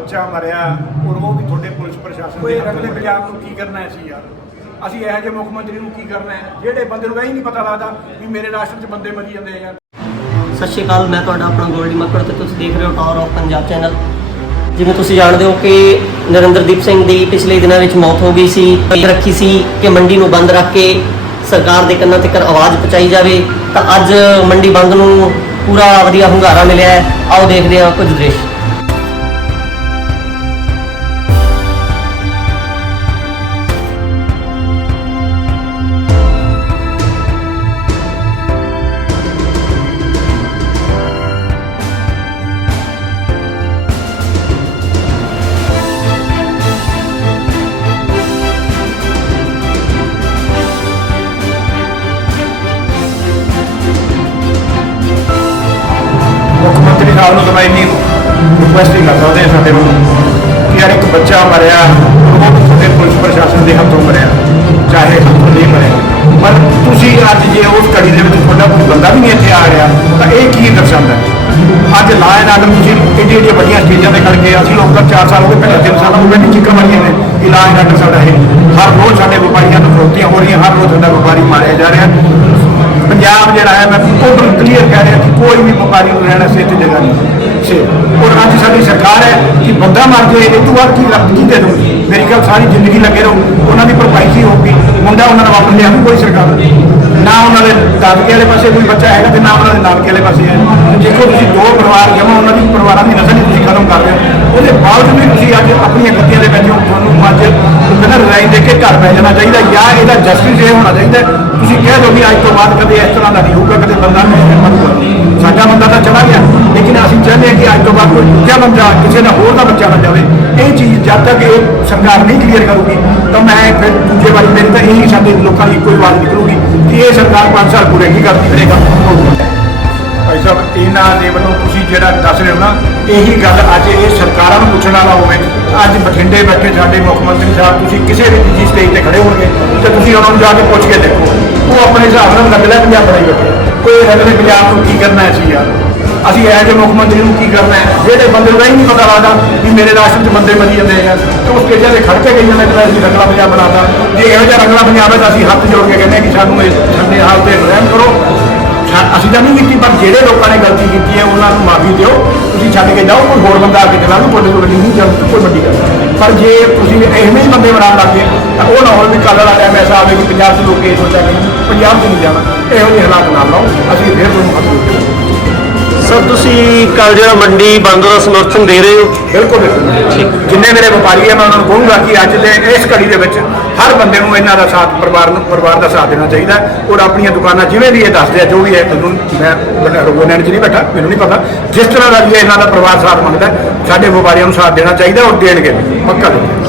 ਬੱਚਾ ਮਰਿਆ ਔਰ ਉਹ ਵੀ ਤੁਹਾਡੇ ਪੁਲਿਸ ਪ੍ਰਸ਼ਾਸਨ ਦੇ ਅਗਲੇ ਪੰਜਾਬ ਨੂੰ ਕੀ ਕਰਨਾ ਹੈ ਸੀ ਯਾਰ? ਅਸੀਂ ਇਹੋ ਜਿਹੇ ਮੁੱਖ ਮੰਤਰੀ ਨੂੰ ਕੀ ਕਰਨਾ ਹੈ? ਜਿਹੜੇ ਬੰਦੇ ਨੂੰ ਇਹ ਨਹੀਂ ਪਤਾ ਲੱਗਦਾ ਵੀ ਮੇਰੇ ਰਾਸ਼ਟਰ 'ਚ ਬੰਦੇ ਮਰੀ ਜਾਂਦੇ ਆ ਯਾਰ। ਸਤਿ ਸ਼੍ਰੀ ਅਕਾਲ ਮੈਂ ਤੁਹਾਡਾ ਆਪਣਾ ਗੋਲਡੀ ਮੱਕੜ ਤੇ ਤੁਸੀਂ ਦੇਖ ਰਹੇ ਹੋ ਟਾਵਰ ਆਫ ਪੰਜਾਬ ਚੈਨਲ ਜਿਵੇਂ ਤੁਸੀਂ ਜਾਣਦੇ ਹੋ ਕਿ ਨਰਿੰਦਰਦੀਪ ਸਿੰਘ ਦੀ ਪਿਛਲੇ ਦਿਨਾਂ ਵਿੱਚ ਮੌਤ ਹੋ ਗਈ ਸੀ ਇਹ ਰੱਖੀ ਸੀ ਕਿ ਮੰਡੀ ਨੂੰ ਬੰਦ ਰੱਖ ਕੇ ਸਰਕਾਰ ਦੇ ਕੰਨਾਂ ਤੱਕ ਆਵਾਜ਼ ਪਹੁੰਚਾਈ ਜਾਵੇ ਤਾਂ ਅੱਜ ਮੰਡੀ ਬੰਦ ਨੂੰ ਪੂਰਾ ਵਧੀਆ ਹੁੰਗਾਰਾ ਮਿਲਿਆ ਹੈ। ਆਓ ਦੇਖਦੇ ਹਾਂ ਕੁਝ ਦ੍ਰਿਸ਼। ਮੁੱਖ ਨੂੰ ਤਾਂ ਇੰਨੀ ਰਿਕੁਐਸਟ ਹੀ ਕਰ ਸਕਦੇ ਸਾਡੇ ਨੂੰ ਕਿ ਯਾਰ ਇੱਕ ਬੱਚਾ ਮਰਿਆ ਉਹ ਵੀ ਪੁਲਿਸ ਪ੍ਰਸ਼ਾਸਨ ਦੇ ਹੱਥੋਂ ਮਰਿਆ, ਚਾਹੇ ਹੱਥੋਂ ਨਹੀਂ ਮਰਿਆ। ਪਰ ਤੁਸੀਂ ਅੱਜ ਜੇ ਉਸ ਕੜੀ ਦੇ ਵਿੱਚ ਤੁਹਾਡਾ ਕੋਈ ਬੰਦਾ ਵੀ ਨਹੀਂ ਇੱਥੇ ਆ ਰਿਹਾ, ਤਾਂ ਇਹ ਕੀ ਦਰਸਾਉਂਦਾ ਅੱਜ ਅੱਜ ਲਾਇਨ ਆਰਡਰ ਤੁਸੀਂ ਏਡੀ ਏਡੀ ਵੱਡੀਆਂ ਸਟੇਜਾਂ ਤੇ ਖੜ ਕੇ ਅਸੀਂ ਲੋਕ ਤਾਂ 4 ਸਾਲ ਹੋ ਗਏ, ਪਹਿਲੇ 3 ਸਾਲ ਹੋ ਗਏ ਚਿੱਕਰ ਚਿੱਕਾ ਮਾਰੀਆਂ ਨੇ, ਕਿ ਲਾਇਨ ਆਰਡਰ ਸਾਡਾ ਹੈ ਹਰ ਰੋਜ਼ ਸਾਡੇ ਵਪਾਰੀਆਂ ਨੂੰ ਫਰੋਤੀਆਂ ਹੋ ਰਹੀਆਂ, ਹਰ ਰੋਜ਼ ਸਾਡਾ ਵਪਾਰੀ ਮਾਰਿਆ ਜਾ ਰਿਹਾ। ਪੰਜਾਬ ਜਿਹੜਾ ਹੈ ਮੈਂ ਟੋਟਲ ਕਲੀਅਰ ਕਹਿ ਰਿਹਾ ਕਿ ਕੋਈ ਵੀ ਵਪਾਰੀ ਨੂੰ ਰਹਿਣਾ ਸੇ ਜਗ੍ਹਾ ਨਹੀਂ। ਸੇ ਔਰ ਅੱਜ ਸਾਡੀ ਸਰਕਾਰ ਹੈ ਕਿ ਬੰਦਾ ਮਰ ਜਾਏ ਇਹ ਤੋਂ ਬਾਅਦ ਕੀ ਰੱਬ ਕੀ ਦੇ ਦੂੰਗੀ ਮੇਰੀ ਗੱਲ ਸਾਰੀ ਜ਼ਿੰਦਗੀ ਲੱਗੇ ਰਹੋ। ਉਹਨਾਂ ਦੀ ਭਰਪਾਈ ਕੀ ਹੋਊਗੀ? ਮੁੰਡਾ ਉਹਨਾਂ ਦਾ ਵਾਪਸ ਲਿਆ ਕੋਈ ਸਰਕਾਰ ਨਾ ਉਹਨਾਂ ਦੇ ਦਾਦਕੇ ਵਾਲੇ ਪਾਸੇ ਕੋਈ ਬੱਚਾ ਹੈਗਾ ਤੇ ਨਾ ਉਹਨਾਂ ਦੇ ਨਾਨਕੇ ਵਾਲੇ ਪਾਸੇ ਹੈ। ਦੇਖੋ ਤੁਸੀਂ ਦੋ ਪਰਿਵਾਰ ਜਮਾ ਉਹਨਾਂ ਦੀ ਪਰਿਵਾਰਾਂ ਦੀ ਨਜ਼ਰ ਹੀ ਤੁਸੀਂ ਖਤਮ ਕਰ ਰਹੇ ਹੋ। ਉਹਦੇ ਬਾਵਜੂਦ ਵੀ ਤੁਸੀਂ ਅੱਜ ਆਪਣੀਆਂ ਗੱਦੀਆਂ ਦੇ ਵਿੱਚ ਹੋ, ਤੁਹਾਨੂੰ ਅੱਜ ਦੇ ਕੇ ਘਰ ਪੈ ਜਾਣਾ ਚਾਹੀਦਾ ਜਾਂ ਇਹਦਾ ਜਸਟਿਸ ਇਹ ਹੋਣਾ ਚਾਹੀਦਾ ਤੁਸੀਂ ਕਹਿ ਦਿਓ ਵੀ ਅੱਜ ਤੋਂ ਬਾਅਦ ਕਦੇ ਇਸ ਤਰ੍ਹਾਂ ਦਾ ਨਹੀਂ ਹੋਊਗਾ, ਕਦੇ ਬੰਦਾ ਨਹੀਂ ਮਰੂਗਾ। ਸਾਡਾ ਬੰਦਾ ਤਾਂ ਚਲਾ ਗਿਆ, ਲੇਕਿਨ ਅਸੀਂ ਚਾਹੁੰਦੇ ਹਾਂ ਕਿ ਅੱਜ ਤੋਂ ਬਾਅਦ ਕੋਈ ਦੂਜਾ ਬੰਦਾ, ਕਿਸੇ ਦਾ ਹੋਰ ਦਾ ਬੱਚਾ ਨਾ ਜਾਵੇ। ਇਹ ਚੀਜ਼ ਜਦ ਤੱਕ ਇਹ ਸਰਕਾਰ ਨਹੀਂ ਕਲੀਅਰ ਕਰੂਗੀ, ਤਾਂ ਮੈਂ ਫਿਰ ਦੂਜੇ ਵਾਰੀ ਮੇਰੀ ਤਾਂ ਇਹੀ ਸਾਡੇ ਲੋਕਾਂ ਦੀ ਕੋਈ ਹੀ ਆਵਾਜ਼ ਨਿਕਲੂਗੀ ਕਿ ਇਹ ਸਰਕਾਰ 5 ਸਾਲ ਪੂਰੇ ਕੀ ਕਰਦੀ ਰਹੇਗਾ ਭਾਈ ਸਾਹਿਬ, ਇਹਨਾਂ ਦੇ ਵੱਲੋਂ ਤੁਸੀਂ ਜਿਹੜਾ ਦੱਸ ਰਹੇ ਹੋ ਨਾ, ਇਹੀ ਗੱਲ ਅੱਜ ਇਹ ਸਰਕਾਰਾਂ ਨੂੰ ਪੁੱਛਣ ਵਾਲਾ ਹੋਵੇ। ਅੱਜ ਬਠਿੰਡੇ ਬੈਠੇ ਸਾਡੇ ਮੁੱਖ ਮੰਤਰੀ ਸਾਹਿਬ, ਤੁਸੀਂ ਕਿਸੇ ਵੀ ਤੀਜੀ ਸਟੇਜ ਤੇ ਖੜੇ ਹੋਣਗੇ ਤੇ ਤੁਸੀਂ ਉਹਨਾਂ ਨੂੰ ਜਾ ਕੇ ਪੁੱਛ ਕੇ ਦੇਖੋ। ਉਹ ਆਪਣੇ ਹਿਸਾਬ ਨਾਲ ਲੱਗਦਾ ਪੰਜਾਬ ਬਣਾਈ ਬੈਠੇ। ਕੋਈ ਅਗਲੇ ਪੰਜਾਬ ਨੂੰ ਕੀ ਕਰਨਾ ਹੈ ਸੀ ਯਾਰ? ਅਸੀਂ ਇਹੋ ਜਿਹੇ ਮੁੱਖ ਮੰਤਰੀ ਨੂੰ ਕੀ ਕਰਨਾ ਹੈ? ਜਿਹੜੇ ਬੰਦੇ ਨੂੰ ਇਹ ਨਹੀਂ ਪਤਾ ਲੱਗਦਾ ਵੀ ਮੇਰੇ ਰਾਸ਼ਨ 'ਚ ਬੰਦੇ ਮਰੀ ਜਾਂਦੇ ਆ। ਯਾਰ ਤੇ ਉਸ ਸਟੇਜਾਂ ਦੇ ਖੜ ਕੇ ਗਈ ਜਾਂਦੇ ਕਿ ਅਸੀਂ ਰੰਗਲਾ ਪੰਜਾਬ ਬਣਾਤਾ। ਜੇ ਇਹੋ ਜਿਹਾ ਰੰਗਲਾ ਪੰਜਾਬ ਹੈ ਤਾਂ ਅਸੀਂ ਹੱਥ ਜੋੜ ਕੇ ਕਹਿੰਦੇ ਹਾਂ ਕਿ ਸਾਨੂੰ ਇਸ ਸਾਡੇ ਹਾਲ ਤੇ ਅਸੀਂ ਤਾਂ ਨਹੀਂ ਕੀਤੀ, ਪਰ ਜਿਹੜੇ ਲੋਕਾਂ ਨੇ ਗਲਤੀ ਕੀਤੀ ਹੈ, ਉਹਨਾਂ ਨੂੰ ਮਾਫੀ ਦਿਓ। ਤੁਸੀਂ ਛੱਡ ਕੇ ਜਾਓ, ਕੋਈ ਹੋਰ ਬੰਦਾ ਆ ਕੇ ਚਲਾ ਲੂ ਤੁਹਾਡੇ ਕੋਲ ਗੱਡੀ ਨਹੀਂ ਚੱਲ ਕੋਈ ਵੱਡੀ ਗੱਲ ਨਹੀਂ। ਪਰ ਜੇ ਤੁਸੀਂ ਐਵੇਂ ਹੀ ਬੰਦੇ ਬਣਾਉਣ ਲੱਗੇ ਤਾਂ ਉਹ ਨਾ ਹੋਵੇ ਵੀ ਕੱਲ੍ਹ ਵਾਲਾ ਟਾਈਮ ਐਸਾ ਆਵੇ ਕਿ ਪੰਜਾਬ ਦੇ ਲੋਕ ਇਹ ਸੋਚਿਆ ਕਿ ਪੰਜਾਬ 'ਚ ਨਹੀਂ ਜਾਣਾ। ਇਹੋ ਜਿਹੇ ਹਾਲਾਤ ਨਾ ਲਾਓ, ਅਸੀਂ ਫਿਰ ਤੁਹਾਨੂੰ ਹੱਥ ਸਰ ਤੁਸੀਂ ਕੱਲ ਜਿਹੜਾ ਮੰਡੀ ਬੰਦ ਦਾ ਸਮਰਥਨ ਦੇ ਰਹੇ ਹੋ? ਬਿਲਕੁਲ ਬਿਲਕੁਲ। ਜਿੰਨੇ ਮੇਰੇ ਵਪਾਰੀ ਹੈ ਮੈਂ ਉਹਨਾਂ ਨੂੰ ਕਹੂੰਗਾ ਕਿ ਅੱਜ ਦੇ ਇਸ ਘੜੀ ਦੇ ਵਿੱਚ ਹਰ ਬੰਦੇ ਨੂੰ ਇਹਨਾਂ ਦਾ ਸਾਥ ਪਰਿਵਾਰ ਨੂੰ ਪਰਿਵਾਰ ਦਾ ਸਾਥ ਦੇਣਾ ਚਾਹੀਦਾ ਹੈ ਔਰ ਆਪਣੀਆਂ ਦੁਕਾਨਾਂ ਜਿਵੇਂ ਵੀ ਇਹ ਦੱਸਦੇ ਆ ਜੋ ਵੀ ਹੈ ਮੈਨੂੰ ਮੈਂ ਵੱਡਾ ਰੋਗੋਨੈਣ 'ਚ ਨਹੀਂ ਬੈਠਾ ਮੈਨੂੰ ਨਹੀਂ ਪਤਾ। ਜਿਸ ਤਰ੍ਹਾਂ ਦਾ ਵੀ ਇਹ ਇਹਨਾਂ ਦਾ ਪਰਿਵਾਰ ਸਾਥ ਮੰਗਦਾ ਹੈ, ਸਾਡੇ ਵਪਾਰੀਆਂ ਨੂੰ ਸਾਥ ਦੇਣਾ ਚਾਹੀਦਾ ਔਰ ਦੇਣਗੇ ਵੀ, ਪੱਕਾ ਦੇਣਗੇ